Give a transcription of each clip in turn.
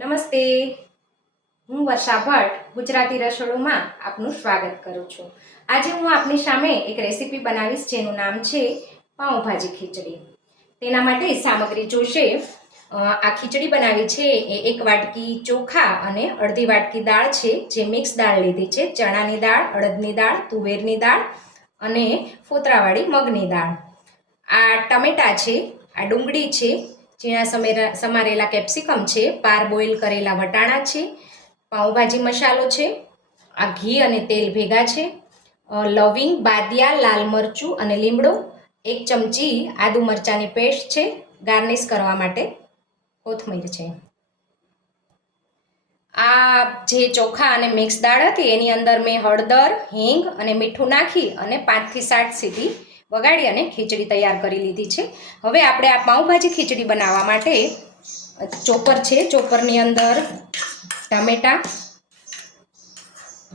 નમસ્તે, હું વર્ષા ભટ્ટ ગુજરાતી રસોડુંમાં આપનું સ્વાગત કરું છું। આજે હું આપની સામે એક રેસીપી બનાવીશ જેનું નામ છે પાઉંભાજી ખીચડી। તેના માટે સામગ્રી જોશે। આ ખીચડી બનાવી છે એ 1 વાટકી ચોખા અને અડધી વાટકી દાળ છે, જે મિક્સ દાળ લીધી છે, ચણાની દાળ, અડદની દાળ, તુવેરની દાળ અને ફોતરાવાળી મગની દાળ। આ ટમેટા છે, આ ડુંગળી છે, ઝીણા સમારેલા કેપ્સિકમ છે, પાર બોઇલ કરેલા વટાણા છે, પાઉંભાજી મસાલો છે, આ ઘી અને તેલ ભેગા છે, લવિંગ, બાદિયા, લાલ મરચું અને લીમડો, 1 ચમચી આદુ મરચાંની પેસ્ટ છે, ગાર્નિશ કરવા માટે કોથમીર છે। આ જે ચોખા અને મિક્સ દાળ હતી એની અંદર મેં હળદર, હિંગ અને મીઠું નાખી અને 5 થી 7 સીટી વગાડી અને ખીચડી તૈયાર કરી લીધી છે। હવે આપણે આ પાઉંભાજી ખીચડી બનાવવા માટે ચોપર છે, ચોપરની અંદર ટામેટા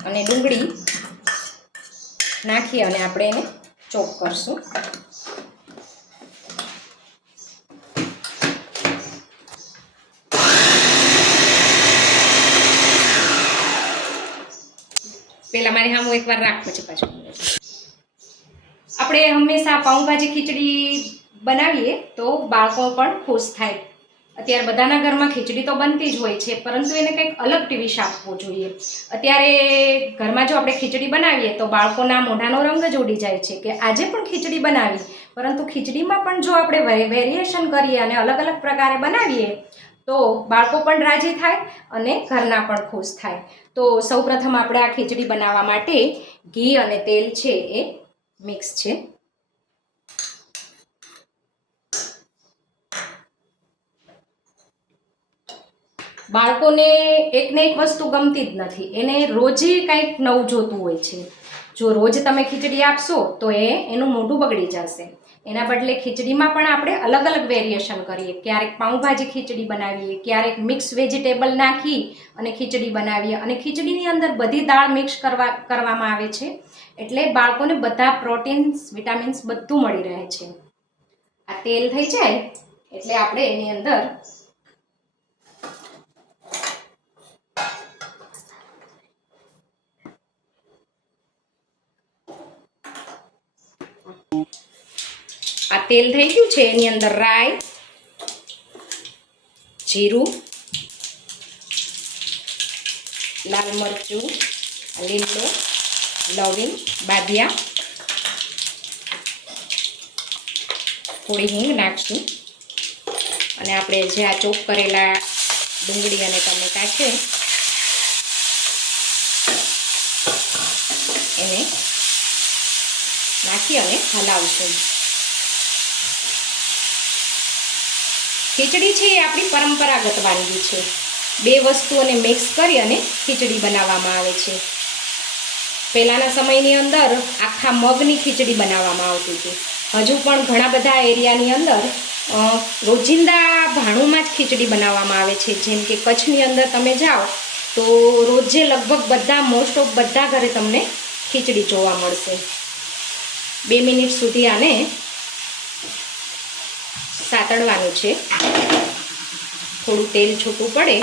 અને ડુંગળી નાખી અને આપણે એને ચોપ કરશું। પહેલા મારી સામે એકવાર રાખ, પછી પાછું આપણે હંમેશા પાઉંભાજી ખીચડી બનાવીએ તો બાળકો પણ ખુશ થાય। અત્યારે બધાના ઘરમાં ખીચડી તો બનતી જ હોય છે, પરંતુ એને કંઈક અલગ ડિશ આપવો જોઈએ। અત્યારે ઘરમાં જો આપણે ખીચડી બનાવીએ તો બાળકોના મોઢાનો રંગ જ ઉડી જાય છે કે આજે પણ ખીચડી બનાવી, પરંતુ ખીચડીમાં પણ જો આપણે વેરિએશન કરીએ અને અલગ અલગ પ્રકારે બનાવીએ તો બાળકો પણ રાજી થાય અને ઘરના પણ ખુશ થાય। તો સૌપ્રથમ આપણે આ ખીચડી બનાવવા માટે ઘી અને તેલ છે એ મિક્સ છે। બાળકોને એકને એક વસ્તુ ગમતી જ નથી, એને રોજે કંઈક નવું જોતું હોય છે। જો રોજ તમે ખીચડી આપશો તો એનું મોઢું બગડી જશે। એના બદલે ખીચડીમાં પણ આપણે અલગ અલગ વેરિએશન કરીએ, ક્યારેક પાઉંભાજી ખીચડી બનાવીએ, ક્યારેક મિક્સ વેજીટેબલ નાખી અને ખીચડી બનાવીએ, અને ખીચડીની અંદર બધી દાળ મિક્સ કરવામાં આવે છે, એટલે બાળકોને બધા પ્રોટીન્સ, વિટામિન્સ બધું મળી રહે છે। આ તેલ થઈ જાય એટલે આપણે એની અંદર આ તેલ થઈ ગયું છે, એની અંદર રાઈ, જીરું, લાલ મરચું, લીમડો, લવિંગ, બાદિયા, થોડી હિંગ નાખશું અને આપણે જે આ ચોપ કરેલા ડુંગળી અને ટમેટા છે એને નાખી અને હલાવશું। ખીચડી છે એ આપણી પરંપરાગત વાનગી છે। 2 વસ્તુઓને મિક્સ કરી અને ખીચડી બનાવવામાં આવે છે। પહેલાંના સમયની અંદર આખા મગની ખીચડી બનાવવામાં આવતી હતી। હજુ પણ ઘણા બધા એરિયાની અંદર રોજિંદા ભાણુંમાં જ ખીચડી બનાવવામાં આવે છે। જેમ કે કચ્છની અંદર તમે જાઓ તો રોજે લગભગ બધા, મોસ્ટ ઓફ બધા ઘરે તમને ખીચડી જોવા મળશે। 2 મિનિટ સુધી આને સાતળવાનું છે, થોડું તેલ છૂટું પડે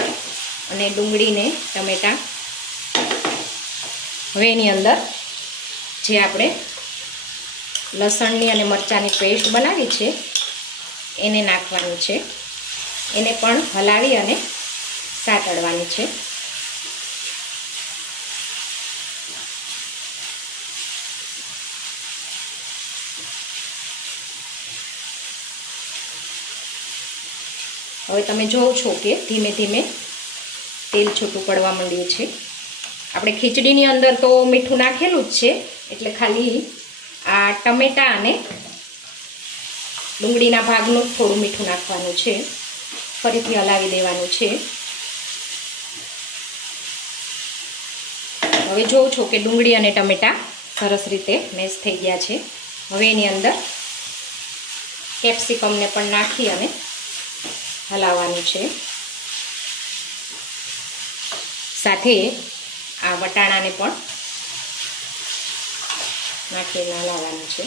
અને ડુંગળીને ટમેટાં, હવે એની અંદર જે આપણે લસણની અને મરચાંની પેસ્ટ બનાવી છે એને નાખવાનું છે, એને પણ હલાવી અને સાતળવાની છે। હવે તમે જોવો છો કે ધીમે ધીમે તેલ છૂટું પડવા માંડ્યું છે। આપણે ખીચડીની અંદર તો મીઠું નાખેલું જ છે, એટલે ખાલી આ ટમેટા અને ડુંગળીના ભાગનું થોડું મીઠું નાખવાનું છે, ફરીથી હલાવી દેવાનું છે। હવે જોવો છો કે ડુંગળી અને ટમેટા સરસ રીતે મેશ થઈ ગયા છે। હવે એની અંદર કેપ્સિકમને પણ નાખી અને હલાવવાનું છે, સાથે આ વટાણાને પણ નાખીને હલાવવાનું છે।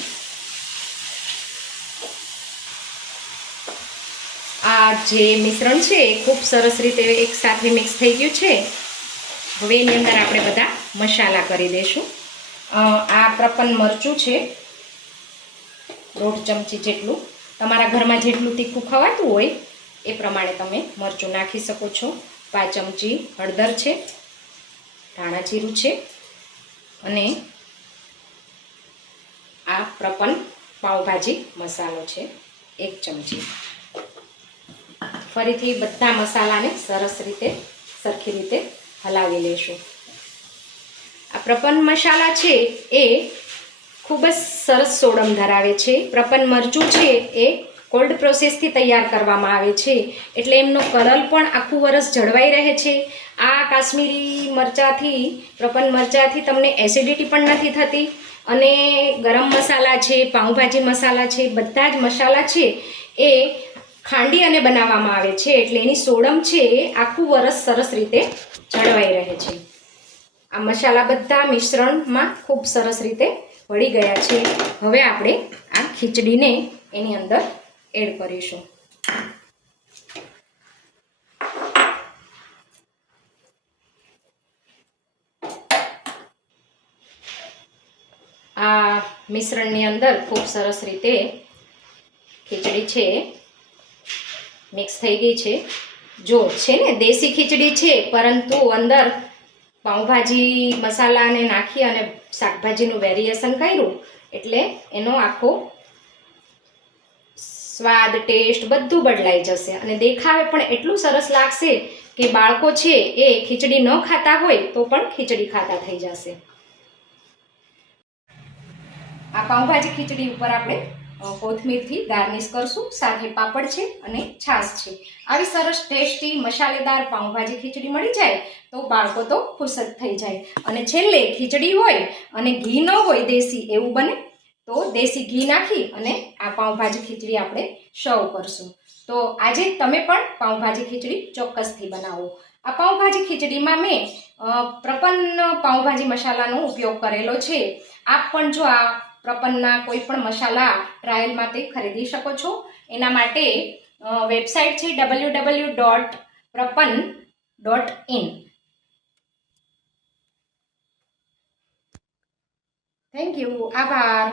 આ જે મિશ્રણ છે એ ખૂબ સરસ રીતે એકસાથે મિક્સ થઈ ગયું છે. હવે એની અંદર આપણે બધા મસાલા કરી દઈશું. આ પ્રપન મરચું છે 1.5 ચમચી જેટલું. તમારા ઘરમાં જેટલું તીખું ખવાતું હોય એ પ્રમાણે તમે મરચું નાખી શકો છો. 5 ચમચી હળદર છે, ધાણા જીરું છે અને આ પ્રપન પાઉંભાજી મસાલો છે 1 ચમચી. ફરીથી બધા મસાલાને સરસ રીતે સરખી રીતે હલાવી લેશું. આ પ્રપન મસાલા છે એ ખૂબ જ સરસ સોડમ ધરાવે છે. પ્રપન મરચું છે એ કોલ્ડ પ્રોસેસથી તૈયાર કરવામાં આવે છે, એટલે એમનો કલર પણ આખું વરસ જળવાઈ રહે છે. આ કાશ્મીરી મરચાંથી, પ્રપન મરચાંથી તમને એસિડિટી પણ નથી થતી. અને ગરમ મસાલા છે, પાઉંભાજી મસાલા છે, બધા જ મસાલા છે એ ખાંડી અને બનાવવામાં આવે છે, એટલે એની સોડમ છે એ આખું વરસ સરસ રીતે જળવાઈ રહે છે. આ મસાલા બધા મિશ્રણમાં ખૂબ સરસ રીતે ભળી ગયા છે. હવે આપણે આ ખીચડીને એની અંદર એડ કરીશું. આ મિશ્રણની અંદર ખૂબ સરસ રીતે ખીચડી છે મિક્સ થઈ ગઈ છે. જો છે ને દેશી ખીચડી છે, પરંતુ અંદર પાઉંભાજી મસાલાને નાખી અને શાકભાજીનું વેરિએશન કર્યું એટલે એનો આખો સ્વાદ, ટેસ્ટ બધું બદલાઈ જશે અને દેખાવે પણ એટલું સરસ લાગશે કે બાળકો છે એ ખીચડી ન ખાતા હોય તો પણ ખીચડી ખાતા થઈ જશે. આ પાઉંભાજી ખીચડી ઉપર આપણે કોથમીરથી ગાર્નિશ કરશું. સાથે પાપડ છે અને છાશ છે. આવી સરસ ટેસ્ટી મસાલેદાર પાઉંભાજી ખીચડી મળી જાય તો બાળકો તો ખુશ જ થઈ જાય. અને છેલ્લે ખીચડી હોય અને ઘી ન હોય દેશી, એવું બને તો દેશી ઘી નાખી અને આ પાઉંભાજી ખીચડી આપણે સર્વ કરશું. તો આજે તમે પણ પાઉંભાજી ખીચડી ચોક્કસથી બનાવો. આ પાઉંભાજી ખીચડીમાં મેં પ્રપન પાઉંભાજી મસાલાનો ઉપયોગ કરેલો છે. આપ પણ જો આ પ્રપન્નના કોઈ પણ મસાલા ટ્રાયલ માટે ખરીદી શકો છો. એના માટે વેબસાઇટ છે www.prapan.in. Thank you. આભાર.